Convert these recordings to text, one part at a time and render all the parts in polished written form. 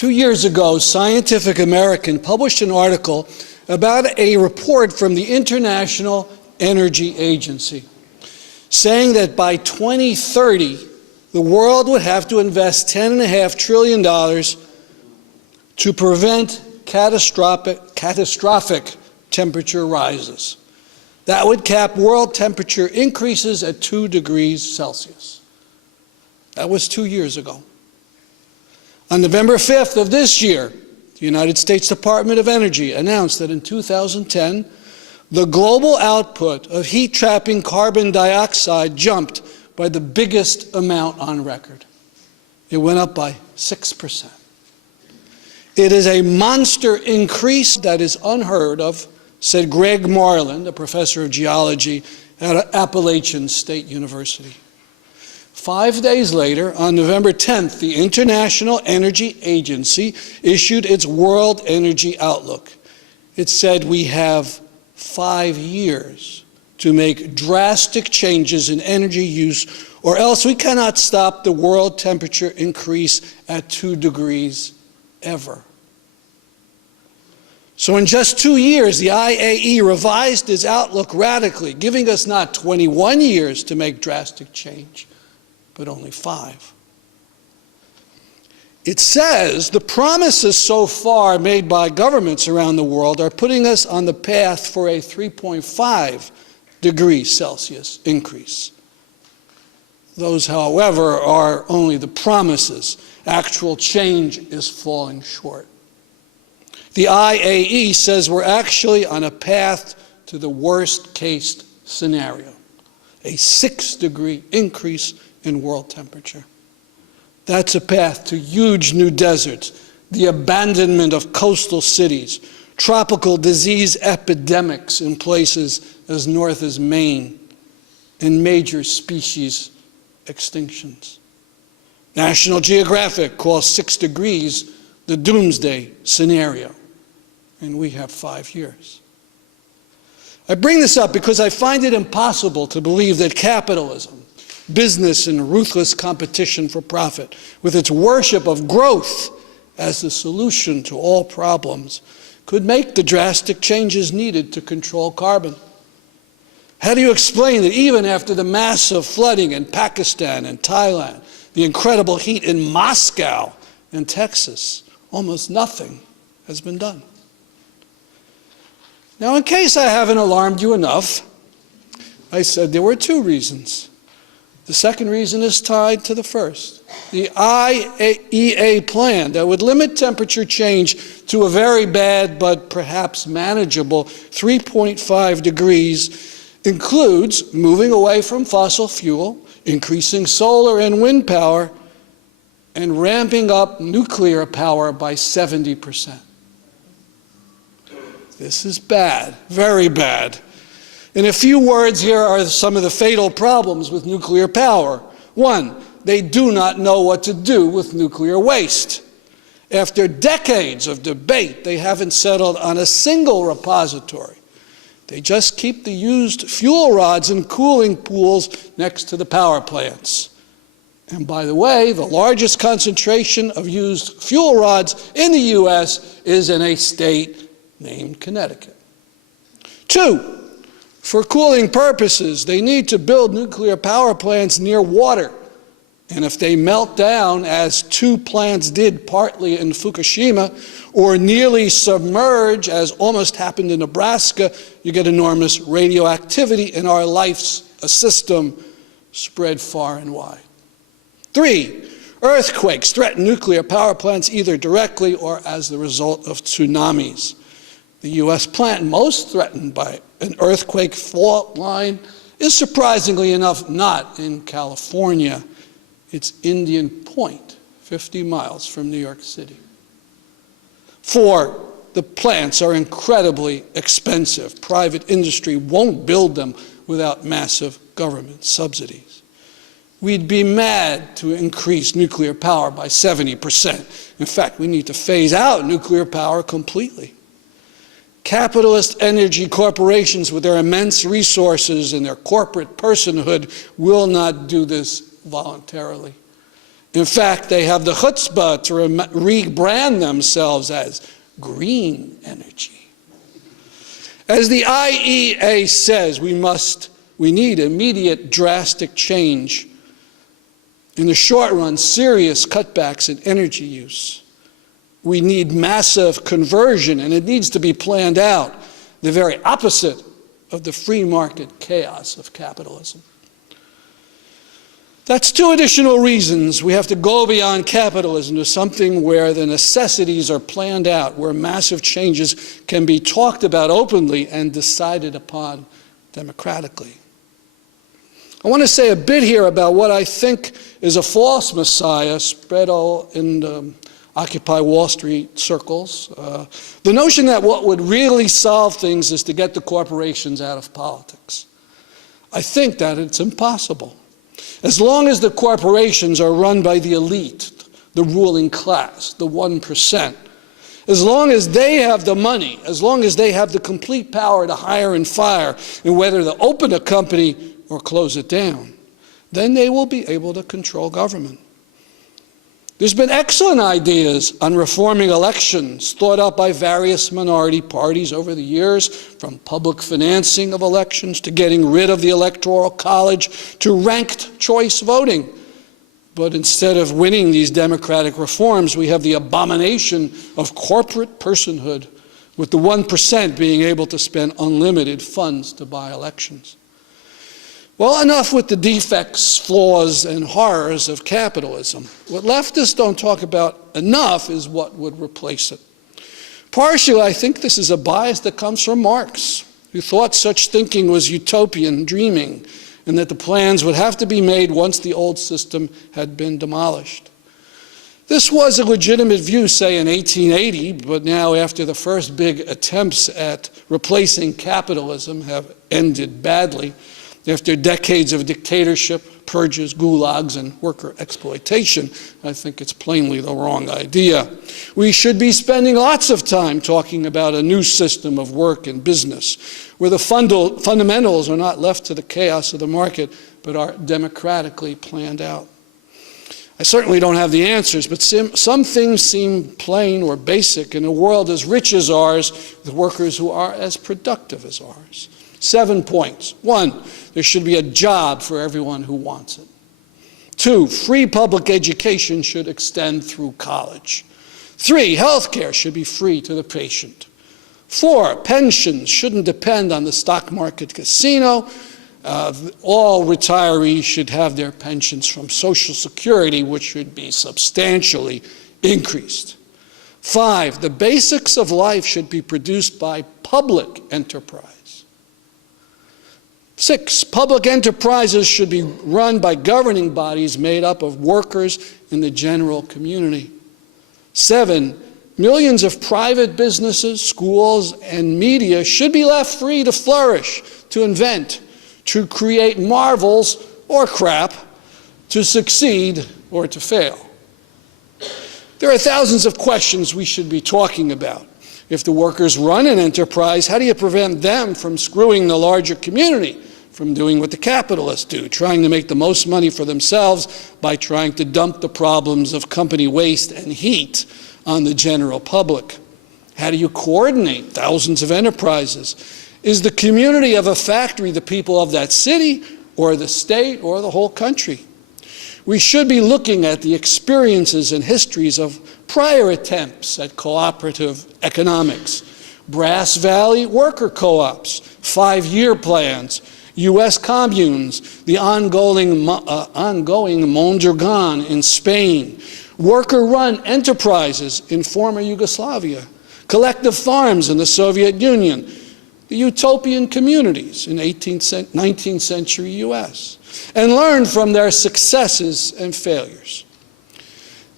2 years ago, Scientific American published an article about a report from the International Energy Agency saying that by 2030, the world would have to invest $10.5 trillion to prevent catastrophic temperature rises. That would cap world temperature increases at 2 degrees Celsius. That was 2 years ago. On November 5th of this year, the United States Department of Energy announced that in 2010, the global output of heat-trapping carbon dioxide jumped by the biggest amount on record. It went up by 6%. It is a monster increase that is unheard of, said Greg Marland, a professor of geology at Appalachian State University. 5 days later, on November 10th, the International Energy Agency issued its World Energy Outlook. It said we have 5 years to make drastic changes in energy use, or else we cannot stop the world temperature increase at 2 degrees ever. So in just 2 years, the IAE revised its outlook radically, giving us not 21 years to make drastic change, but only 5. It says the promises so far made by governments around the world are putting us on the path for a 3.5 degrees Celsius increase. Those, however, are only the promises. Actual change is falling short. The IAE says we're actually on a path to the worst-case scenario, a 6-degree increase in world temperature. That's a path to huge new deserts, the abandonment of coastal cities, tropical disease epidemics in places as north as Maine, and major species extinctions. National Geographic calls 6 degrees the doomsday scenario, and we have 5 years. I bring this up because I find it impossible to believe that capitalism, business and ruthless competition for profit, with its worship of growth as the solution to all problems, could make the drastic changes needed to control carbon. How do you explain that even after the massive flooding in Pakistan and Thailand, the incredible heat in Moscow and Texas, almost nothing has been done? Now, in case I haven't alarmed you enough, I said there were 2 reasons. The second reason is tied to the first. The IEA plan that would limit temperature change to a very bad but perhaps manageable 3.5 degrees includes moving away from fossil fuel, increasing solar and wind power, and ramping up nuclear power by 70%. This is bad, very bad. In a few words, here are some of the fatal problems with nuclear power. 1, they do not know what to do with nuclear waste. After decades of debate, they haven't settled on a single repository. They just keep the used fuel rods in cooling pools next to the power plants. And by the way, the largest concentration of used fuel rods in the U.S. is in a state named Connecticut. 2, for cooling purposes, they need to build nuclear power plants near water. And if they melt down, as 2 plants did partly in Fukushima, or nearly submerge, as almost happened in Nebraska, you get enormous radioactivity in our life's system spread far and wide. 3, earthquakes threaten nuclear power plants either directly or as the result of tsunamis. The U.S. plant most threatened by an earthquake fault line is, surprisingly enough, not in California. It's Indian Point, 50 miles from New York City. 4, the plants are incredibly expensive. Private industry won't build them without massive government subsidies. We'd be mad to increase nuclear power by 70%. In fact, we need to phase out nuclear power completely. Capitalist energy corporations with their immense resources and their corporate personhood will not do this voluntarily. In fact, they have the chutzpah to rebrand themselves as green energy. As the IEA says, we need immediate drastic change. In the short run, serious cutbacks in energy use. We need massive conversion, and it needs to be planned out, the very opposite of the free market chaos of capitalism. That's two additional reasons we have to go beyond capitalism to something where the necessities are planned out, where massive changes can be talked about openly and decided upon democratically. I want to say a bit here about what I think is a false messiah spread all in Occupy Wall Street circles. The notion that what would really solve things is to get the corporations out of politics. I think that it's impossible. As long as the corporations are run by the elite, the ruling class, the 1%, as long as they have the money, as long as they have the complete power to hire and fire, and whether to open a company or close it down, then they will be able to control government. There's been excellent ideas on reforming elections thought up by various minority parties over the years, from public financing of elections to getting rid of the Electoral College to ranked choice voting. But instead of winning these democratic reforms, we have the abomination of corporate personhood, with the 1% being able to spend unlimited funds to buy elections. Well, enough with the defects, flaws, and horrors of capitalism. What leftists don't talk about enough is what would replace it. Partially, I think this is a bias that comes from Marx, who thought such thinking was utopian dreaming, and that the plans would have to be made once the old system had been demolished. This was a legitimate view, say, in 1880, but now after the first big attempts at replacing capitalism have ended badly, after decades of dictatorship, purges, gulags, and worker exploitation, I think it's plainly the wrong idea. We should be spending lots of time talking about a new system of work and business, where the fundamentals are not left to the chaos of the market, but are democratically planned out. I certainly don't have the answers, but some things seem plain or basic in a world as rich as ours, with workers who are as productive as ours. 7 points. 1, there should be a job for everyone who wants it. 2, free public education should extend through college. 3, health care should be free to the patient. 4, pensions shouldn't depend on the stock market casino. All retirees should have their pensions from Social Security, which should be substantially increased. 5, the basics of life should be produced by public enterprise. 6, public enterprises should be run by governing bodies made up of workers in the general community. 7, millions of private businesses, schools, and media should be left free to flourish, to invent, to create marvels or crap, to succeed or to fail. There are thousands of questions we should be talking about. If the workers run an enterprise, how do you prevent them from screwing the larger community, from doing what the capitalists do, trying to make the most money for themselves by trying to dump the problems of company waste and heat on the general public? How do you coordinate thousands of enterprises? Is the community of a factory the people of that city, or the state, or the whole country? We should be looking at the experiences and histories of prior attempts at cooperative economics, Brass Valley worker co-ops, 5-year plans, U.S. communes, the ongoing Mondragon in Spain, worker-run enterprises in former Yugoslavia, collective farms in the Soviet Union, the utopian communities in 19th century U.S., and learn from their successes and failures.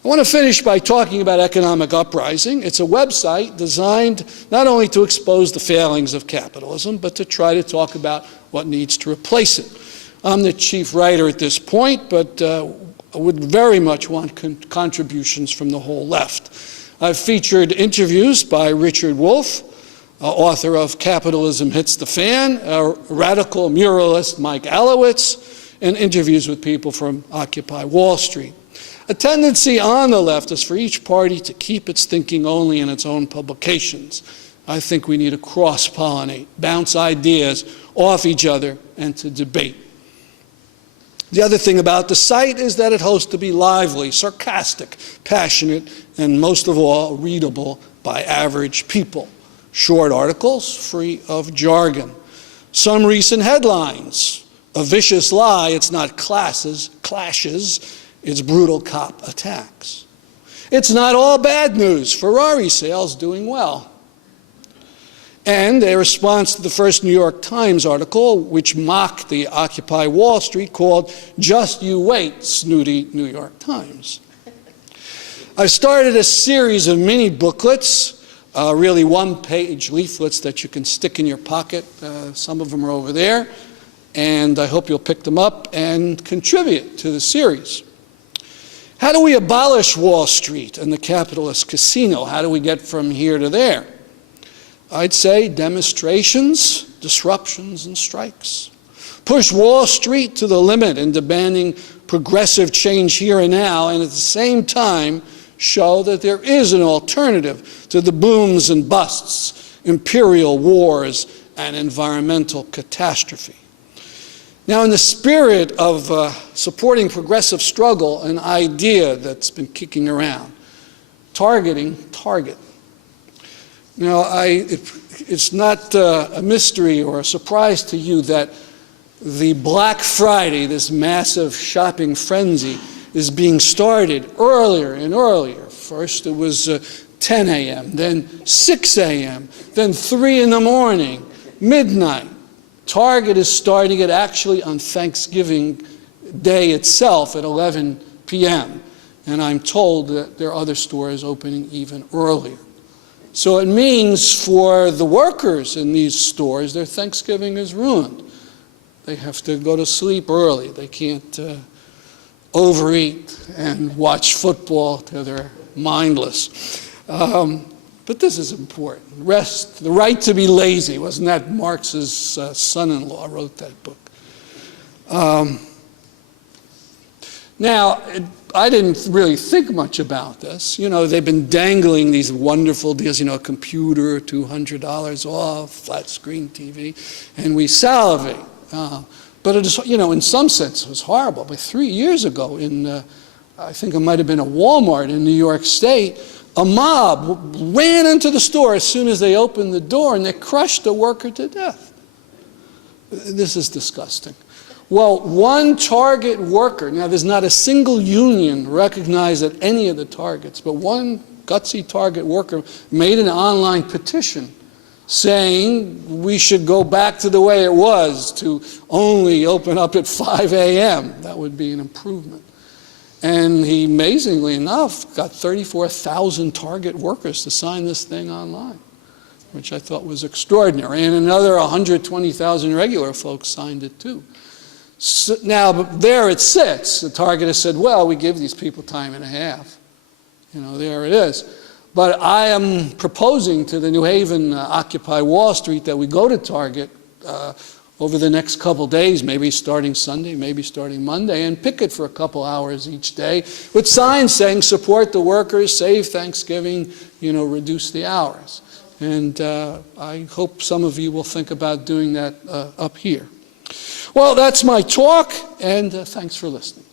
I want to finish by talking about Economic Uprising. It's a website designed not only to expose the failings of capitalism, but to try to talk about what needs to replace it. I'm the chief writer at this point, but I would very much want contributions from the whole left. I've featured interviews by Richard Wolff, author of Capitalism Hits the Fan, radical muralist Mike Alowitz, and interviews with people from Occupy Wall Street. A tendency on the left is for each party to keep its thinking only in its own publications. I think we need to cross-pollinate, bounce ideas off each other, and to debate. The other thing about the site is that it hopes to be lively, sarcastic, passionate, and most of all, readable by average people. Short articles, free of jargon. Some recent headlines: a vicious lie, it's not clashes, it's brutal cop attacks. It's not all bad news, Ferrari sales doing well. And a response to the first New York Times article, which mocked the Occupy Wall Street, called "Just You Wait, Snooty New York Times." I've started a series of mini booklets, really one-page leaflets that you can stick in your pocket. Some of them are over there, and I hope you'll pick them up and contribute to the series. How do we abolish Wall Street and the capitalist casino? How do we get from here to there? I'd say demonstrations, disruptions, and strikes. Push Wall Street to the limit in demanding progressive change here and now, and at the same time show that there is an alternative to the booms and busts, imperial wars, and environmental catastrophe. Now, in the spirit of supporting progressive struggle, an idea that's been kicking around, targeting Target. Now, it's not a mystery or a surprise to you that the Black Friday, this massive shopping frenzy, is being started earlier and earlier. First it was 10 a.m., then 6 a.m., then 3 in the morning, midnight. Target is starting it actually on Thanksgiving Day itself at 11 p.m. And I'm told that there are other stores opening even earlier. So it means for the workers in these stores, their Thanksgiving is ruined. They have to go to sleep early. They can't overeat and watch football till they're mindless. But this is important. Rest, the right to be lazy. Wasn't that Marx's son-in-law wrote that book? Now, I didn't really think much about this. You know, they've been dangling these wonderful deals, you know, a computer, $200 off, flat screen TV, and we salivate. But it is, you know, in some sense it was horrible. But 3 years ago I think it might have been a Walmart in New York State, a mob ran into the store as soon as they opened the door and they crushed a worker to death. This is disgusting. Well, one Target worker, now there's not a single union recognized at any of the Targets, but one gutsy Target worker made an online petition saying we should go back to the way it was, to only open up at 5 a.m. That would be an improvement. And he, amazingly enough, got 34,000 Target workers to sign this thing online, which I thought was extraordinary. And another 120,000 regular folks signed it too. So now, there it sits. The Target has said, well, we give these people time and a half. You know, there it is. But I am proposing to the New Haven Occupy Wall Street that we go to Target over the next couple days, maybe starting Sunday, maybe starting Monday, and picket for a couple hours each day with signs saying support the workers, save Thanksgiving, you know, reduce the hours. And I hope some of you will think about doing that up here. Well, that's my talk, and thanks for listening.